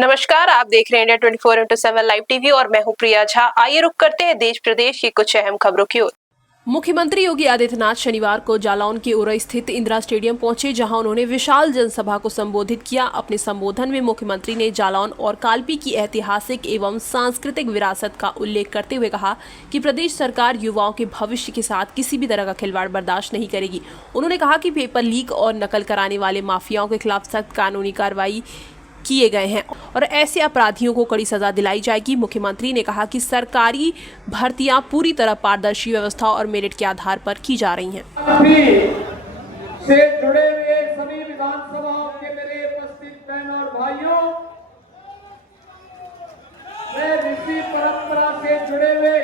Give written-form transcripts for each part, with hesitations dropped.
नमस्कार, आप देख रहे हैं इंडिया 24/7 लाइव टीवी और मैं हूं प्रिया झा। आइए रुक करते हैं देश प्रदेश की कुछ अहम खबरों की ओर। मुख्यमंत्री योगी आदित्यनाथ शनिवार को जालौन के उरई स्थित इंदिरा स्टेडियम पहुंचे, जहां उन्होंने विशाल जनसभा को संबोधित किया। अपने संबोधन में मुख्यमंत्री ने जालौन और कालपी की ऐतिहासिक एवं सांस्कृतिक विरासत का उल्लेख करते हुए कहा कि प्रदेश सरकार युवाओं के भविष्य के साथ किसी भी तरह का खिलवाड़ बर्दाश्त नहीं करेगी। उन्होंने कहा कि पेपर लीक और नकल कराने वाले माफियाओं के खिलाफ सख्त कानूनी कार्रवाई किए गए हैं और ऐसे अपराधियों को कड़ी सजा दिलाई जाएगी। मुख्यमंत्री ने कहा कि सरकारी भर्तियां पूरी तरह पारदर्शी व्यवस्था और मेरिट के आधार पर की जा रही हैं। से जुड़े हुए सभी विधानसभाओं के मेरे उपस्थित बहनों और भाइयों, मैं ऋषि परंपरा से जुड़े हुए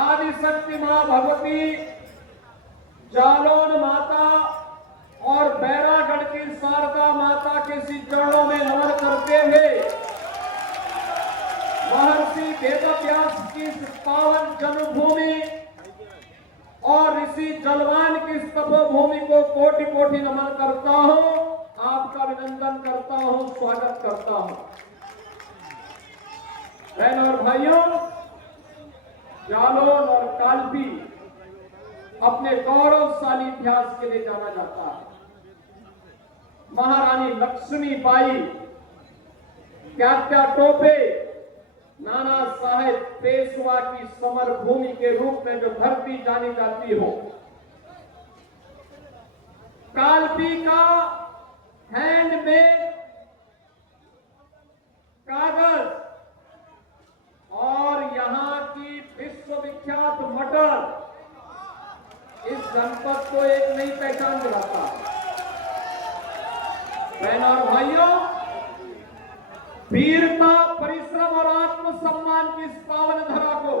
आदिशक्ति मां भगवती जालौन माता और बैरागढ़ की शारदा माता के श्री चरणों में नमन करते हुए महर्षि वेदव्यास की पावन जन्मभूमि और ऋषि जलवान की तपोभूमि को कोटि कोटि नमन करता हूं, आपका अभिनंदन करता हूं, स्वागत करता हूं। बहनों और भाइयों, जालौन और कालपी अपने गौरवशाली इतिहास के लिए जाना जाता है। महारानी लक्ष्मीबाई, क्या टोपे, नाना साहेब पेशवा की समर भूमि के रूप में जो धरती जानी जाती हो, कालपी का हैंडमेड कागज और यहां की विश्वविख्यात मटर इस जनपद को एक नई पहचान दिलाता है। बहनों और भाइयों, वीरता, परिश्रम और आत्मसम्मान की इस पावन धरा को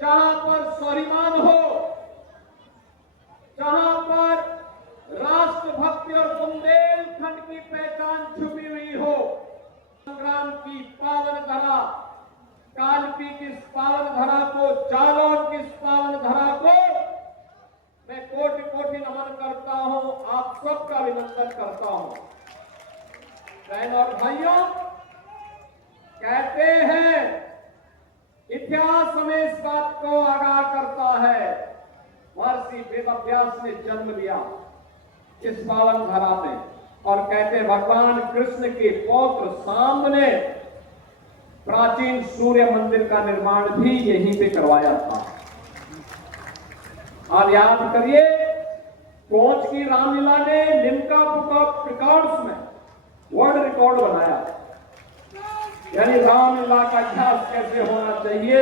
जहां पर स्वाभिमान हो, जहां पर राष्ट्रभक्ति और बुंदेलखंड की पहचान छुपी हुई हो, संग्राम की पावन धरा, कालपी की इस पावन धरा को, जालौन की इस पावन धरा को मैं कोटि कोटि नमन करता हूं, आप सबका अभिनंदन करता हूं। बहनों और भाइयों, कहते हैं इतिहास हमें इस बात को आगाह करता है, महर्षि वेदव्यास ने जन्म लिया इस पावन धरा में और कहते भगवान कृष्ण के पौत्र सांब ने प्राचीन सूर्य मंदिर का निर्माण भी यहीं पे करवाया था। आप याद करिए, कोच की रामलीला ने लिम्का बुक ऑफ रिकॉर्ड्स में वर्ल्ड रिकॉर्ड बनाया, यानी रामलीला का इतिहास कैसे होना चाहिए।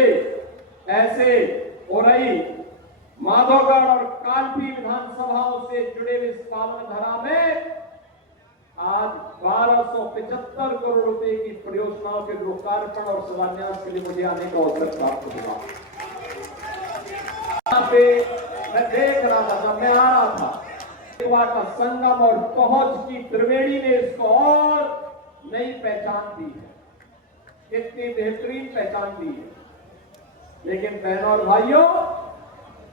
ऐसे उरई, माधोगढ़ और कालपी विधानसभाओं से जुड़े हुए इस पावन धरा में आज 1275 करोड़ रुपए की परियोजनाओं के लोकार्पण और शिलान्यास के लिए मुझे आने का अवसर प्राप्त हुआ। यहाँ पे मैं देख रहा था, जब मैं आ रहा था, का संगम और पहुंच की त्रिवेणी ने इसको और नई पहचान दी है, इतनी बेहतरीन पहचान दी है। लेकिन बहनों और भाइयों,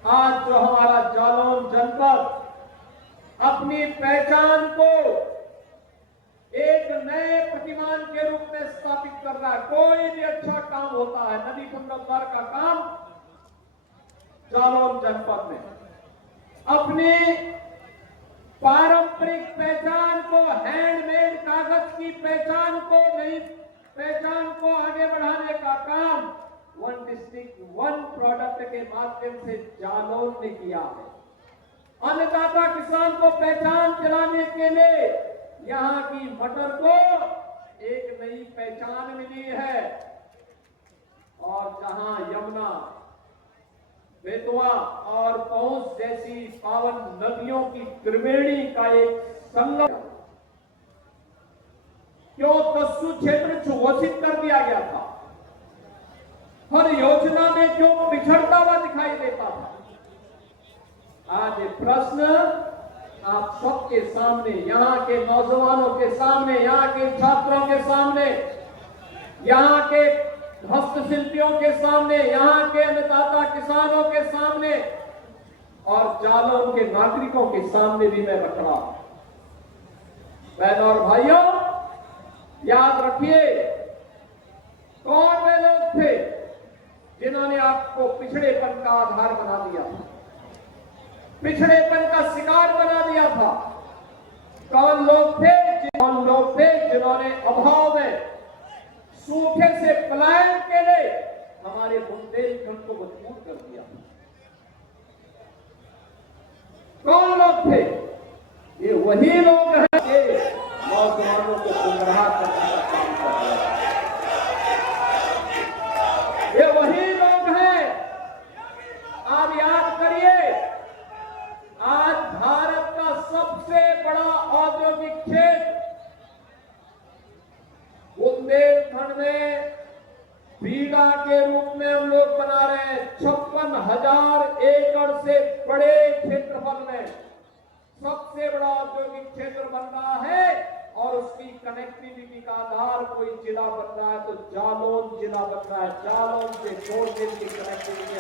आज जो हमारा जालौन जनपद अपनी पहचान को एक नए प्रतिमान के रूप में स्थापित कर रहा है। कोई भी अच्छा काम होता है, नदी पुनरुद्धार का काम जालौन जनपद में अपनी पारंपरिक पहचान को, हैंडमेड कागज की पहचान को, नई पहचान को आगे बढ़ाने का काम वन डिस्ट्रिक्ट वन प्रोडक्ट के माध्यम से जालौन ने किया है। अन्नदाता किसान को पहचान दिलाने के लिए यहां की मटर को एक नई पहचान मिली है और जहां यमुना, बेतवा और पहुंच जैसी पावन नदियों की त्रिवेणी का एक संगम, क्यों तस्सु क्षेत्र घोषित कर दिया गया था, हर योजना में क्यों पिछड़ता हुआ दिखाई देता था। आज ये प्रश्न आप सबके सामने, यहाँ के नौजवानों के सामने, यहाँ के छात्रों के सामने, यहाँ के हस्तशिल्पियों के सामने, यहाँ के अन्नदाता किसानों के सामने और जालौन के नागरिकों के सामने भी मैं रख रहा हूं। बहनों और भाइयों, याद रखिए, कौन वे लोग थे जिन्होंने आपको पिछड़ेपन का आधार बना दिया था, पिछड़ेपन का शिकार बना दिया था? कौन लोग थे जिन्होंने अभाव में सूखे से पलायन के लिए हमारे बुंदेलखंड को मजबूत कर दिया? कौन लोग थे? ये वही लोग हैं कि नौजवानों को गुमराह करने का काम कर रहे हैं। ये वही लोग हैं। आप याद करिए, आज भारत का सबसे बड़ा औद्योगिक क्षेत्र बुंदेलखंड में बीड़ा के रूप में हम लोग बना रहे हैं। 56,000 एकड़ से बड़े क्षेत्रफल में सबसे बड़ा औद्योगिक क्षेत्र बन रहा है, और उसकी कनेक्टिविटी का आधार कोई जिला बन रहा है तो जालौन जिला बन रहा है। जालौन से 2 दिन की कनेक्टिविटी